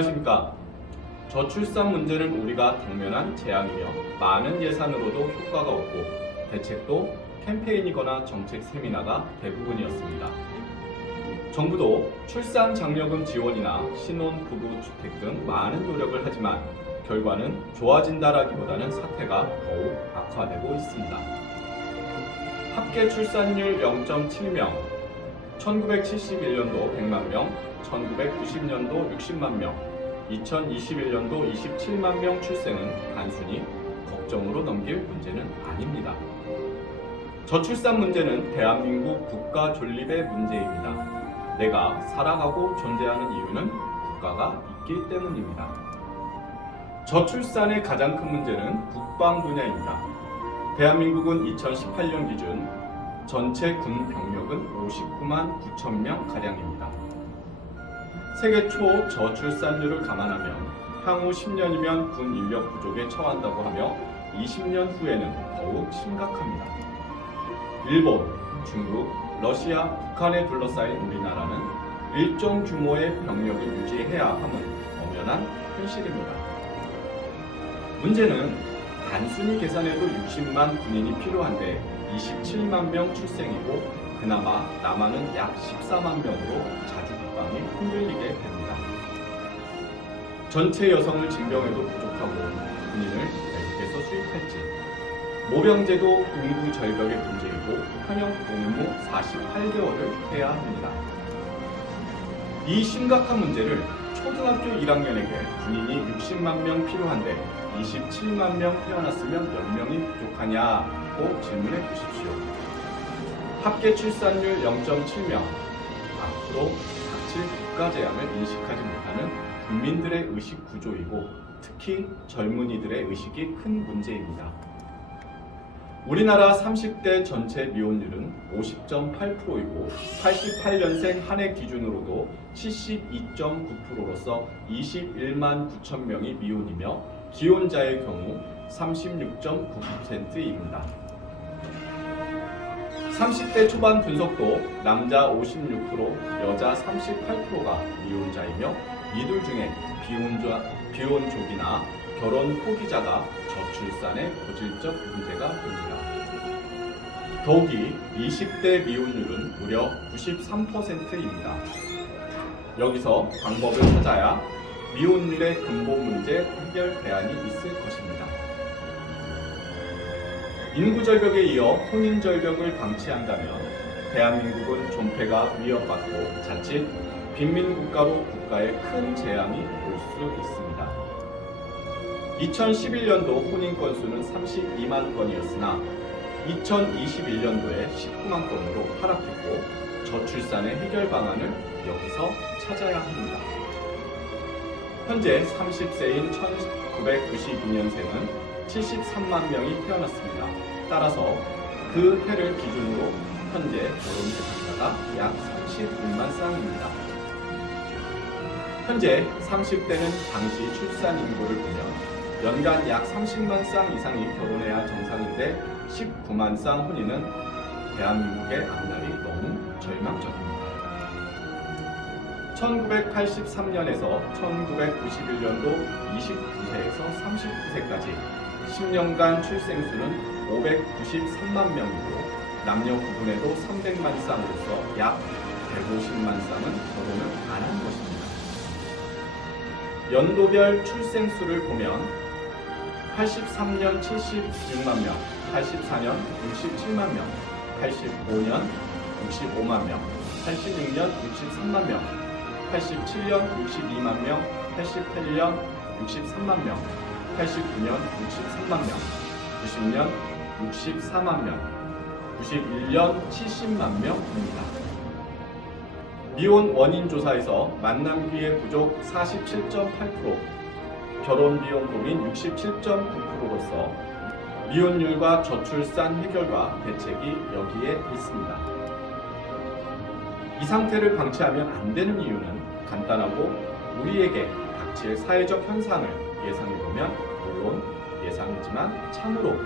안녕하십니까. 저출산 문제는 우리가 당면한 재앙이며 많은 예산으로도 효과가 없고 대책도 캠페인이거나 정책 세미나가 대부분이었습니다. 정부도 출산 장려금 지원이나 신혼부부 주택 등 많은 노력을 하지만 결과는 좋아진다라기보다는 사태가 더욱 악화되고 있습니다. 합계 출산율 0.7명, 1971년도 100만 명, 1990년도 60만 명, 2021년도 27만 명 출생은 단순히 걱정으로 넘길 문제는 아닙니다. 저출산 문제는 대한민국 국가 존립의 문제입니다. 내가 살아가고 존재하는 이유는 국가가 있기 때문입니다. 저출산의 가장 큰 문제는 국방 분야입니다. 대한민국은 2018년 기준 전체 군 병력은 59만 9천 명 가량입니다. 세계 초 저출산율을 감안하면 향후 10년이면 군 인력 부족에 처한다고 하며 20년 후에는 더욱 심각합니다. 일본, 중국, 러시아, 북한에 둘러싸인 우리나라는 일정 규모의 병력을 유지해야 함은 엄연한 현실입니다. 문제는 단순히 계산해도 60만 군인이 필요한데 27만 명 출생이고 그나마 남한은 약 14만 명으로 자주 국방이 흔들리게 됩니다. 전체 여성을 징병해도 부족하고 군인을 외국에서 수입할지, 모병제도 인구 절벽의 문제이고 현역 복무 48개월을 해야 합니다. 이 심각한 문제를 초등학교 1학년에게 군인이 60만 명 필요한데 27만 명 태어났으면 몇 명이 부족하냐고 질문해 보십시오. 합계 출산율 0.7명, 앞으로 닥칠 국가 재앙을 인식하지 못하는 국민들의 의식 구조이고 특히 젊은이들의 의식이 큰 문제입니다. 우리나라 30대 전체 미혼율은 50.8%이고 88년생 한 해 기준으로도 72.9%로서 21만 9천 명이 미혼이며 기혼자의 경우 36.9%입니다. 30대 초반 분석도 남자 56%, 여자 38%가 미혼자이며 이들 중에 비혼족이나 결혼 포기자가 저출산의 고질적 문제가 됩니다. 더욱이 20대 미혼율은 무려 93%입니다. 여기서 방법을 찾아야 미혼율의 근본 문제 해결 대안이 있을 것입니다. 인구절벽에 이어 혼인절벽을 방치한다면 대한민국은 존폐가 위협받고 자칫 빈민국가로 국가에 큰 재앙이 올 수 있습니다. 2011년도 혼인 건수는 32만 건이었으나 2021년도에 19만 건으로 하락했고 저출산의 해결 방안을 여기서 찾아야 합니다. 현재 30세인 1992년생은 73만 명이 태어났습니다. 따라서 그 해를 기준으로 현재 결혼 대상자가 약 31만 쌍입니다. 현재 30대는 당시 출산 인구를 보면 연간 약 30만 쌍 이상이 결혼해야 정상인데 19만 쌍 혼인은 대한민국의 앞날이 너무 절망적입니다. 1983년에서 1991년도 29세에서 39세까지 10년간 출생수는 593만 명이고 남녀 구분에도 300만 쌍으로서 약 150만 쌍은 결혼을 안 한 것입니다. 연도별 출생수를 보면 83년 76만 명, 84년 67만 명, 85년 65만 명, 86년 63만 명, 87년 62만 명, 88년 63만 명, 89년 63만 명, 90년 64만 명, 91년 70만 명입니다. 미혼 원인 조사에서 만남 기회 부족 47.8%, 결혼 비용 고민 67.9%로서 미혼율과 저출산 해결과 대책이 여기에 있습니다. 이 상태를 방치하면 안 되는 이유는 간단하고 우리에게 닥칠 사회적 현상을 예상해보면 물론 예상이지만 참으로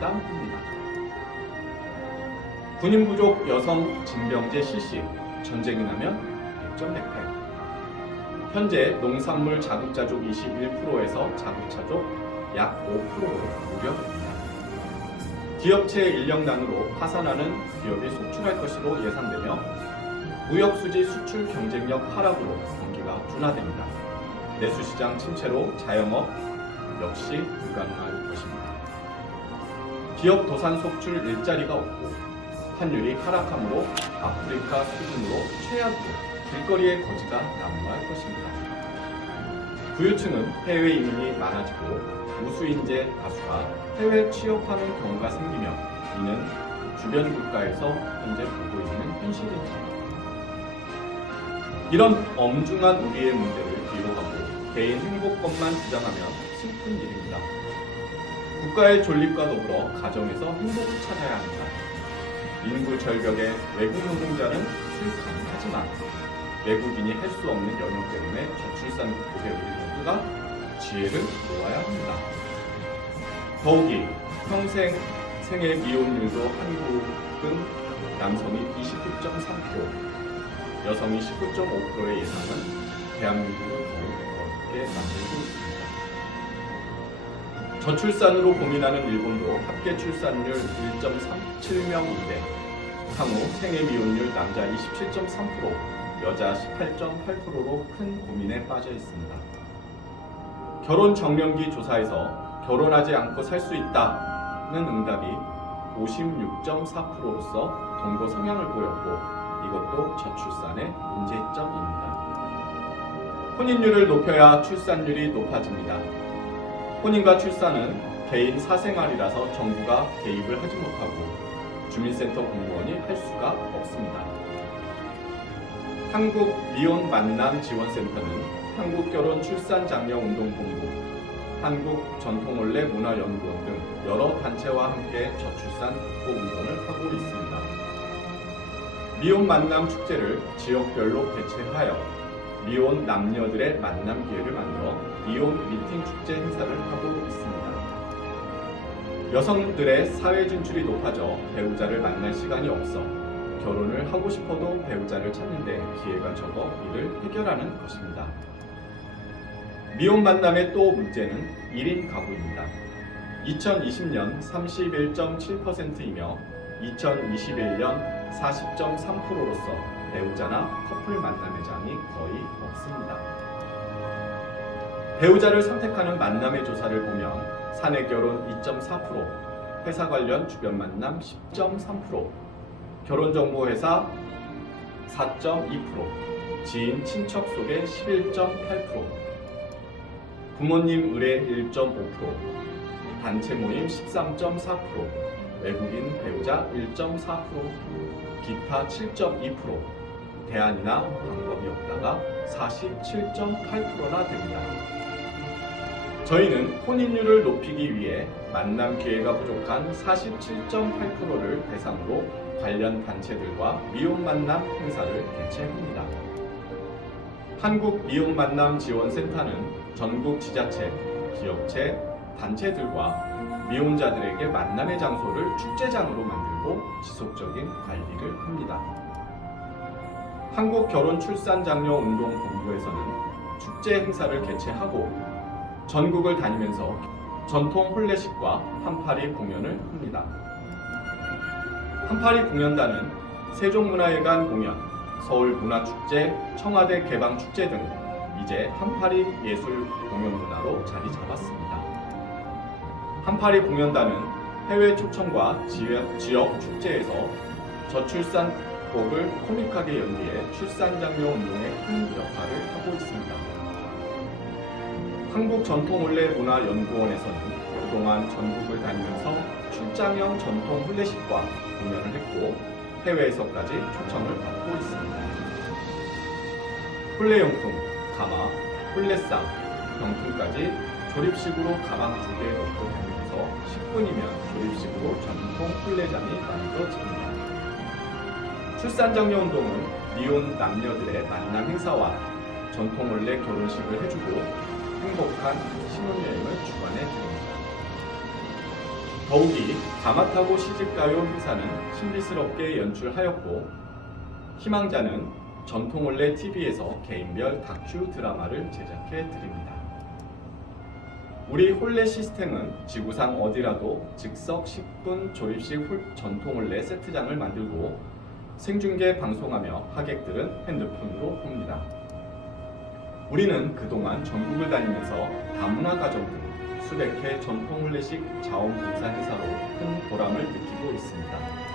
담담합니다. 군인 부족 여성 징병제 실시, 전쟁이 나면 백전백패. 현재 농산물 자급자족 21%에서 자급자족 약 5%로 우려됩니다. 기업체 인력난으로 파산하는 기업이 속출할 것으로 예상되며 무역수지 수출 경쟁력 하락으로 경기가 둔화됩니다. 내수시장 침체로 자영업 역시 불가능할 것입니다. 기업 도산 속출 일자리가 없고 환율이 하락하므로 아프리카 수준으로 최악으로 길거리의 거지가 난무할 것입니다. 부유층은 해외 이민이 많아지고 우수인재 다수가 해외 취업하는 경우가 생기며 이는 주변 국가에서 현재 보고 있는 현실입니다. 이런 엄중한 우리의 문제를 뒤로 하고 개인 행복권만 주장하면 슬픈 일입니다. 국가의 존립과 더불어 가정에서 행복을 찾아야 합니다. 인구 절벽의 외국 노동자는 술 가능하지만 외국인이 할 수 없는 영역 때문에 저출산 국가의 우리 모두가 지혜를 모아야 합니다. 더욱이 평생 생애 미혼율도 한국은 남성이 29.3%, 여성이 19.5%의 예상은 대한민국을 더욱 어렵게 만들고 있습니다. 저출산으로 고민하는 일본도 합계 출산율 1.37명인데 향후 생애 미혼율 남자 27.3%, 여자 18.8%로 큰 고민에 빠져 있습니다. 결혼 정년기 조사에서 결혼하지 않고 살 수 있다는 응답이 56.4%로서 동거 성향을 보였고 이것도 저출산의 문제점입니다. 혼인율을 높여야 출산율이 높아집니다. 혼인과 출산은 개인 사생활이라서 정부가 개입을 하지 못하고 주민센터 공무원이 할 수가 없습니다. 한국미혼만남지원센터는 한국결혼출산장려운동본부, 한국전통원래문화연구원 등 여러 단체와 함께 저출산 극복 운동을 하고 있습니다. 미혼 만남 축제를 지역별로 개최하여 미혼 남녀들의 만남 기회를 만들어 미혼 미팅 축제 행사를 하고 있습니다. 여성들의 사회 진출이 높아져 배우자를 만날 시간이 없어 결혼을 하고 싶어도 배우자를 찾는데 기회가 적어 이를 해결하는 것입니다. 미혼 만남의 또 문제는 1인 가구입니다. 2020년 31.7%이며 2021년 40.3%로서 배우자나 커플 만남 회장이 거의 없습니다. 배우자를 선택하는 만남의 조사를 보면 사내 결혼 2.4%, 회사 관련 주변 만남 10.3%, 결혼정보회사 4.2%, 지인 친척 소개 11.8%, 부모님 의뢰 1.5%, 단체 모임 13.4%, 외국인 배우자 1.4%, 기타 7.2%, 대안이나 방법이 없다가 47.8%나 됩니다. 저희는 혼인율을 높이기 위해 만남 기회가 부족한 47.8%를 대상으로 관련 단체들과 미혼 만남 행사를 개최합니다. 한국미혼만남지원센터는 전국 지자체, 기업체, 단체들과 미혼자들에게 만남의 장소를 축제장으로 만들고 지속적인 관리를 합니다. 한국결혼출산장려운동본부에서는 축제 행사를 개최하고 전국을 다니면서 전통 혼례식과 한파리 공연을 합니다. 한파리 공연단은 세종문화회관 공연, 서울문화축제, 청와대 개방축제 등 이제 한파리 예술 공연 문화로 자리 잡았습니다. 한파리 공연단은 해외 초청과 지역 축제에서 저출산 극복을 코믹하게 연기해 출산장려 운동에 큰 역할을 하고 있습니다. 한국전통혼례문화연구원에서는 그동안 전국을 다니면서 출장형 전통 혼례식과 공연을 했고 해외에서까지 초청을 받고 있습니다. 혼례용품, 가마, 혼례상, 병통까지 조립식으로 가방 2개 넣고 다니면서 10분이면 조립식으로 전통 혼례장이 만들어집니다. 출산장려운동은 미혼 남녀들의 만남 행사와 전통 혼례 결혼식을 해주고 행복한 신혼여행을 주관해 줍니다. 더욱이 가마 타고 시집가요 행사는 신비스럽게 연출하였고 희망자는 전통혼례 TV에서 개인별 다큐 드라마를 제작해 드립니다. 우리 혼례 시스템은 지구상 어디라도 즉석 10분 조립식 전통혼례 세트장을 만들고 생중계 방송하며 하객들은 핸드폰으로 봅니다. 우리는 그동안 전국을 다니면서 다문화 가정 등 수백 회 전통혼례식 자원봉사 행사로 큰 보람을 느끼고 있습니다.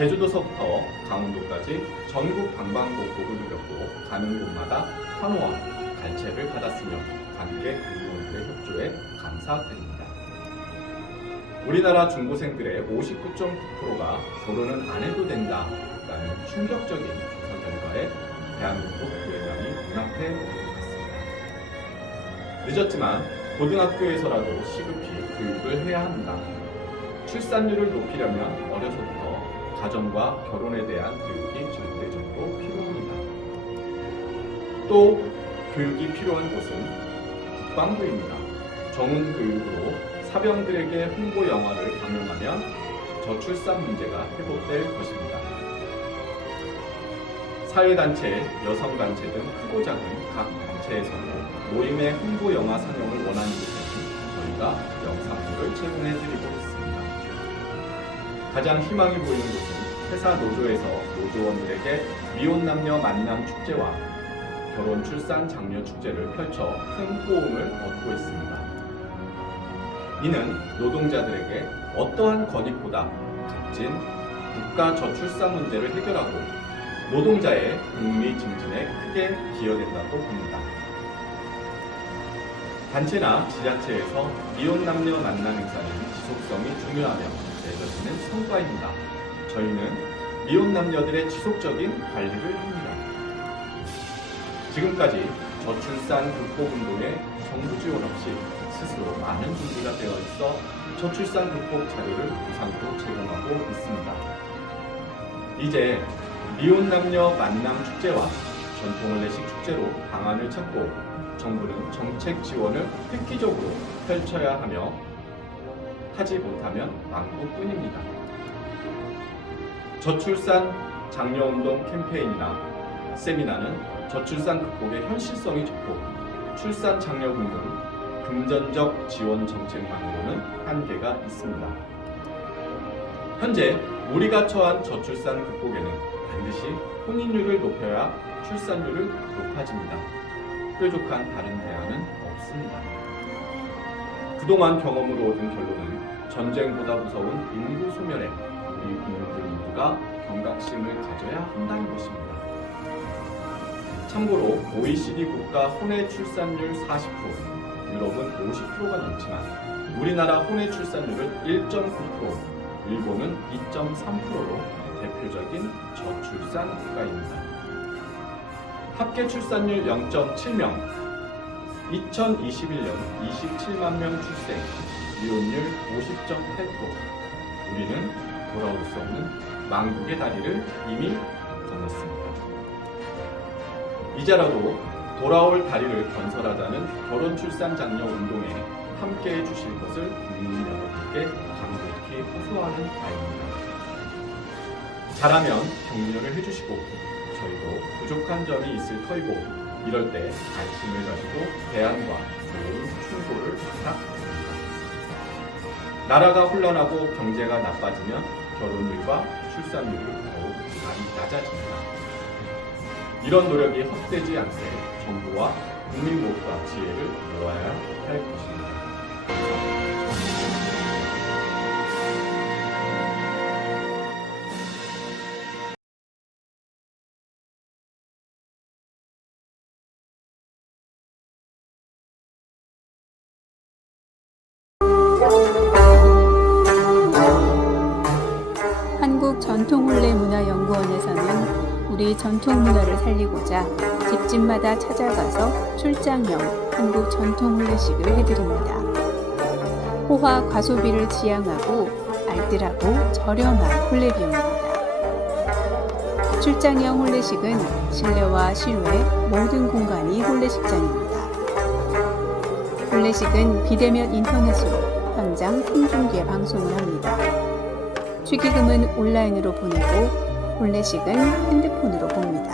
제주도서부터 강원도까지 전국 방방곡곡을 누볐고 가는 곳마다 환호와 갈채를 받았으며 관객 의원들의 협조에 감사드립니다. 우리나라 중고생들의 59.9%가 결혼은 안 해도 된다라는 충격적인 조사 결과에 대한민국 교회당이 눈앞에 오는 것 같습니다. 늦었지만 고등학교에서라도 시급히 교육을 해야 합니다. 출산율을 높이려면 어려서부터 가정과 결혼에 대한 교육이 절대적으로 필요합니다. 또 교육이 필요한 곳은 국방부입니다. 정훈 교육으로 사병들에게 홍보 영화를 강요하면 저출산 문제가 회복될 것입니다. 사회단체, 여성단체 등 크고 작은 각 단체에서도 모임의 홍보 영화 상영을 원하는 곳에는 저희가 영상물을 제공해드리고 있습니다. 가장 희망이 보이는 곳은 회사 노조에서 노조원들에게 미혼 남녀 만남 축제와 결혼 출산 장려 축제를 펼쳐 큰 호응을 얻고 있습니다. 이는 노동자들에게 어떠한 권익보다 값진 국가 저출산 문제를 해결하고 노동자의 복리 증진에 크게 기여된다고 봅니다. 단체나 지자체에서 미혼 남녀 만남 행사는 지속성이 중요하며 맺어지는 성과입니다. 저희는 미혼 남녀들의 지속적인 관리를 합니다. 지금까지 저출산 극복 운동에 정부 지원 없이 스스로 많은 준비가 되어 있어 저출산 극복 자료를 무상으로 제공하고 있습니다. 이제 미혼 남녀 만남 축제와 전통혼례식 축제로 방안을 찾고 정부는 정책 지원을 획기적으로 펼쳐야 하며 하지 못하면 망국뿐입니다. 저출산 장려운동 캠페인이나 세미나는 저출산 극복의 현실성이 적고 출산 장려금 등 금전적 지원 정책만으로는 한계가 있습니다. 현재 우리가 처한 저출산 극복에는 반드시 혼인율을 높여야 출산율을 높아집니다. 뾰족한 다른 대안은 없습니다. 그동안 경험으로 얻은 결론은 전쟁보다 무서운 인구 소멸에 우리 국민들 모두가 경각심을 가져야 한다는 것입니다. 참고로 OECD 국가 혼외 출산율 40%, 유럽은 50%가 넘지만 우리나라 혼외 출산율은 1.9%, 일본은 2.3%로 대표적인 저출산 국가입니다. 합계 출산율 0.7명, 2021년 27만 명 출생, 이혼율 50.8%, 우리는 돌아올 수 없는 망국의 다리를 이미 건넜습니다. 이제라도 돌아올 다리를 건설하자는 결혼 출산 장려 운동에 함께해 주실 것을 국민 여러분께 간곡히 호소하는 바입니다. 잘하면 격려를 해주시고 저희도 부족한 점이 있을 터이고 이럴 때 관심을 가지고 대안과 좋은 충고를 부탁드립니다. 나라가 혼란하고 경제가 나빠지면 결혼율과 출산율이 더욱 많이 낮아집니다. 이런 노력이 헛되지 않게 정부와 국민 모두가 지혜를 모아야 할 것입니다. 한국전통혼례문화연구원에서는 우리 전통문화를 살리고자 집집마다 찾아가서 출장형 한국 전통혼례식을 해드립니다. 호화 과소비를 지향하고 알뜰하고 저렴한 혼례 비용입니다. 출장형 혼례식은 실내와 실외 모든 공간이 혼례식장입니다. 혼례식은 비대면 인터넷으로 현장 생중계 방송을 합니다. 축의금은 온라인으로 보내고 혼례식은 핸드폰으로 봅니다.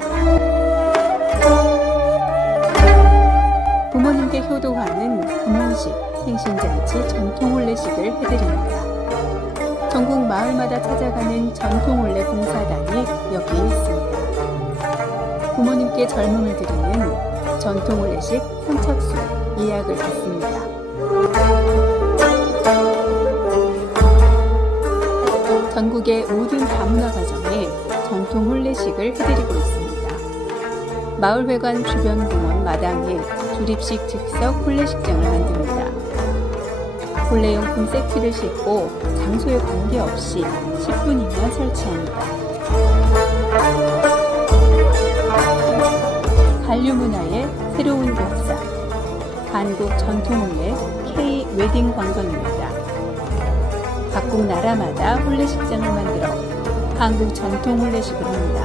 부모님께 효도하는 금혼식, 생신잔치, 전통혼례식을 해드립니다. 전국 마을마다 찾아가는 전통혼례 봉사단이 여기 있습니다. 부모님께 젊음을 드리는 전통혼례식 선착순 예약을 받습니다. 전국의 모든 다문화 가정에 전통혼례식을 해드리고 있습니다. 마을회관 주변 공원 마당에 조립식 즉석 혼례식장을 만듭니다. 혼례용품 세트를 싣고 장소에 관계없이 10분이면 설치합니다. 한류 문화의 새로운 역사, 한국 전통혼례 K-웨딩 관광입니다. 각국 나라마다 혼례식장을 만들어 한국 전통 혼례식을 합니다.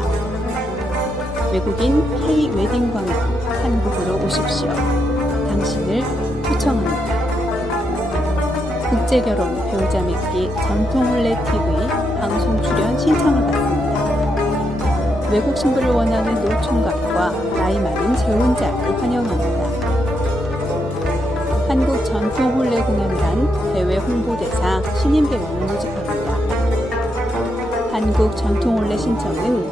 외국인 K-웨딩 관광 한국으로 오십시오. 당신을 초청합니다. 국제결혼 배우자 맺기 전통혼례 TV 방송 출연 신청을 받습니다. 외국 신부를 원하는 노총각과 나이 많은 재혼자를 환영합니다. 한국 전통혼례 공연단 대외 홍보대사 신인 배우를 모집합니다. 한국 전통혼례 신청은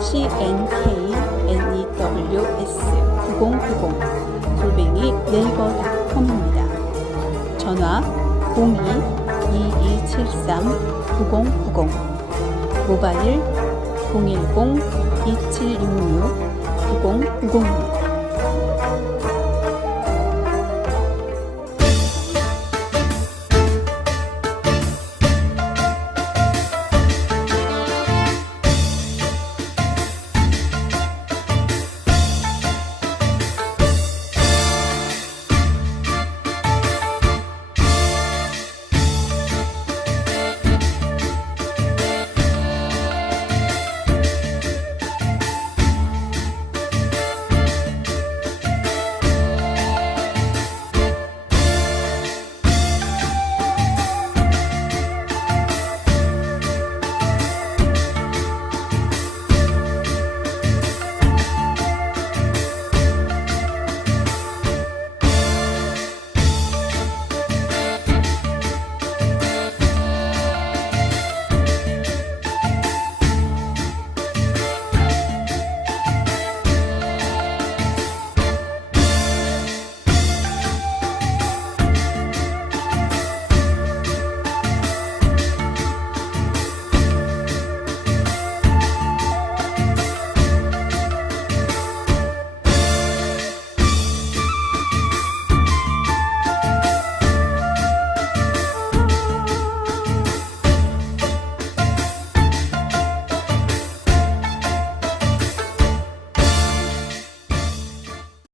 cnknews9090@naver.com입니다. 전화 02-2273-9090, 모바일 010-2766-9090입니다.